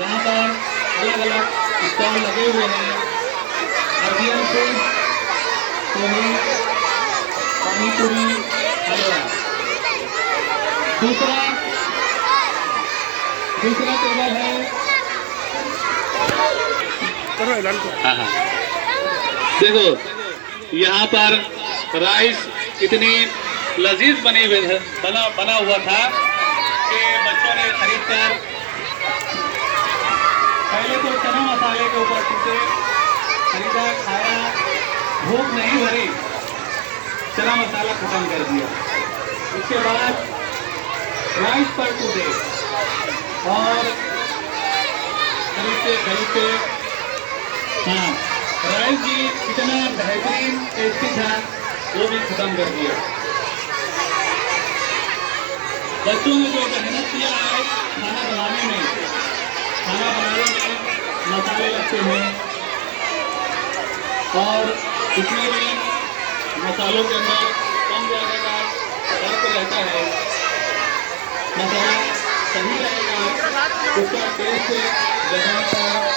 यहाँ पर अलग अलग स्टॉल लगे हुए हैं। अरबियन फूड, पोहे, पानी पूरी, हलवा। दूसरा टेबल है। हाँ हाँ, देखो यहाँ पर राइस इतनी लजीज बना हुआ था कि बच्चों ने खरीद कर पहले तो चना मसाले के ऊपर टूटे, खरीदा, खाया, भूख नहीं भरी, चना मसाला खत्म कर दिया। उसके बाद राइस पर टूटे और खरीदते हाँ, राइस भी इतना बेहतरीन टेस्टी था, वो भी खत्म कर दिया। बच्चों ने जो मेहनत किया है खाना बनाने में मसाले लगते हैं और इसमें भी मसालों के अंदर कम ज़्यादा का फर्क रहता है। मसाला सही रहेगा, उसका टेस्ट जहाँ का